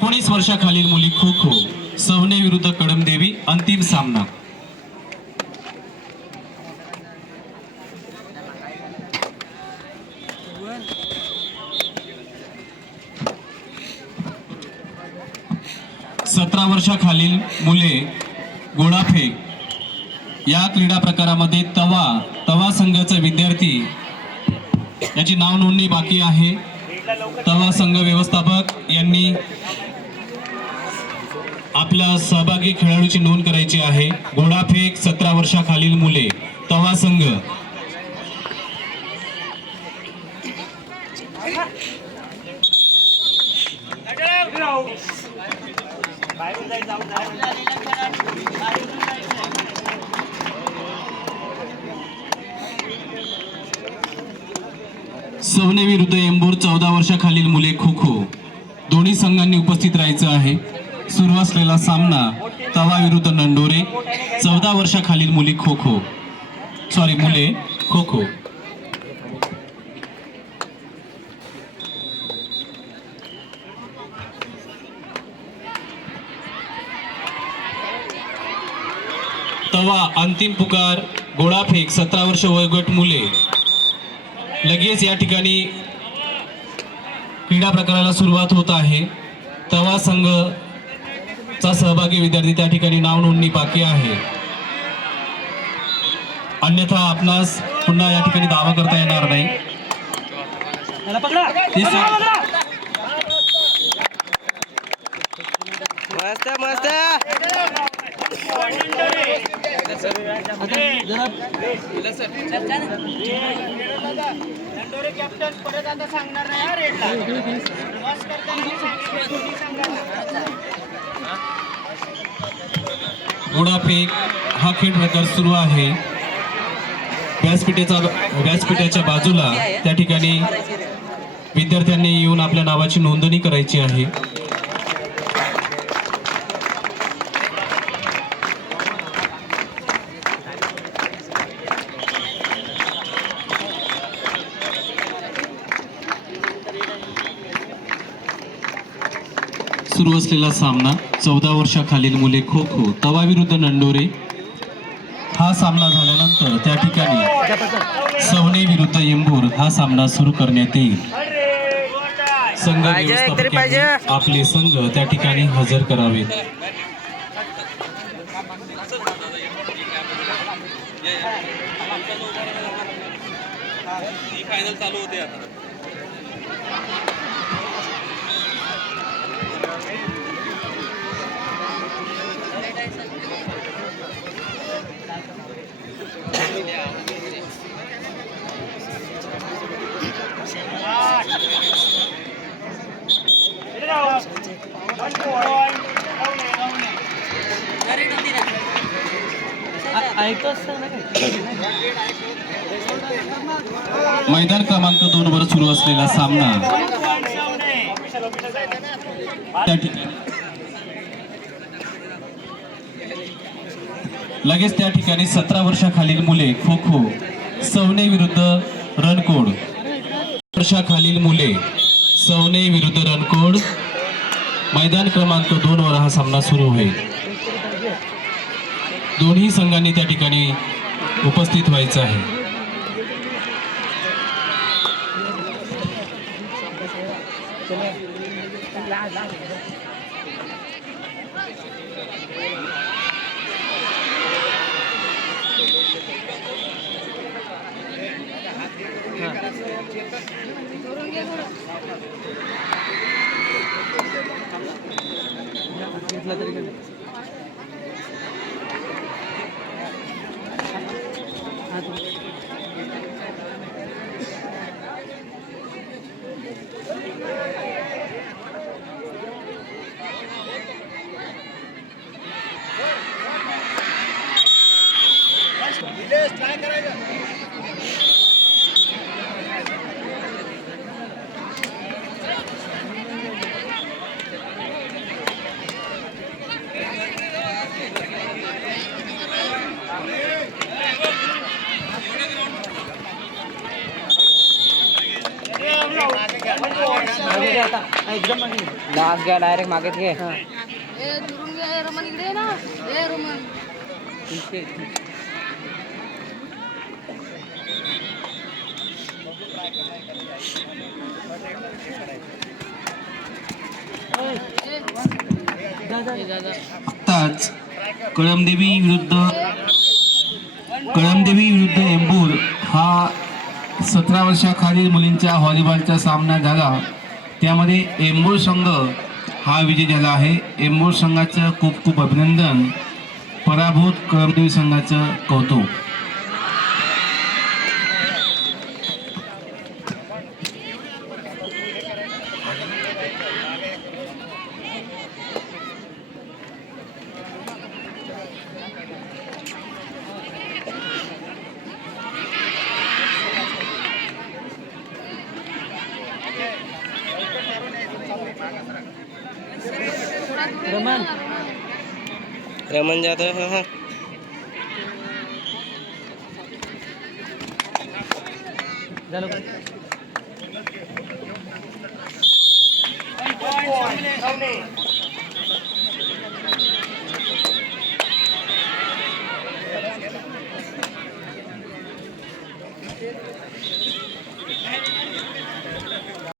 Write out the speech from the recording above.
19 वर्षाखालील मुली खो खो सवने विरुद्ध कडमदेवी अंतिम सामना। सतरा वर्षाखालील मुले गोळाफेक या क्रीडा प्रकारामध्ये तवा संघाचा विद्यार्थी याची नाव नोंदणी बाकी आहे। तवा संघ व्यवस्थापक यांनी आपल्या सहभागी खेळाडूची नोंद करायची आहे। गोळाफेक 17 वर्षाखालील मुले तवा संघ। सवने विरुद्ध एंबूर 14 वर्षाखालील मुले खो खो। दोन्ही संघांनी उपस्थित राहायचं आहे। सुरू असलेला सामना तवा विरुद्ध नंडोरे 14 वर्षाखालील मुले खो खो। तवा अंतिम पुकार गोळाफेक 17 वर्ष वयोगट मुले। लगेच या ठिकाणी क्रीडा प्रकाराला सुरुवात होत आहे। तवा संघचा सहभागी विद्यार्थी त्या ठिकाणी नाव नोंदणी बाकी आहे, अन्यथा आपणास पुन्हा या ठिकाणी दावा करता येणार नाही। गोळाफेक हा खेळ प्रकार सुरू आहे। व्यासपीठाच्या बाजूला त्या ठिकाणी विद्यार्थ्यांनी येऊन आपल्या नावाची नोंदणी करायची आहे। सुरू असलेला सामना 14 वर्षाखालील मुले खो खो तवा विरुद्ध नंडोरे। हा सामना झाल्यानंतर त्या ठिकाणी सवने विरुद्ध एंबूर हा सामना सुरू करण्यात येईल। संघ व्यवस्थापकांनी आपले संघ त्या ठिकाणी हजर करावेत। फायनल चालू होते आता। मैदान क्रमांक 2 वर सुरू असलेला सामना लगेच त्या ठिकाणी 17 वर्षाखालील मुले खो खो सवने विरुद्ध रणकोड। वर्षाखालील मुले सवने विरुद्ध रणकोड। मैदान क्रमांक 2 वर हा सामना सुरू होईल। दोन्ही संघांनी त्या ठिकाणी उपस्थित व्हायचं आहे। लास्ट घ्या डायरेक्ट मागेच घे दुरून घे रमन इकडे ये ना ए रमन आत्ताच कळमदेवी विरुद्ध एंबूर हा 17 वर्षाखालील मुलींच्या व्हॉलीबॉलचा सामना झाला. त्यामध्ये एंबूर संघ हा विजय झाला आहे. एंबूर संघाचं खूप खूप अभिनंदन. पराभूत कळमदेवी संघाचं कौतुक. रमन जाधव हाँ हाँ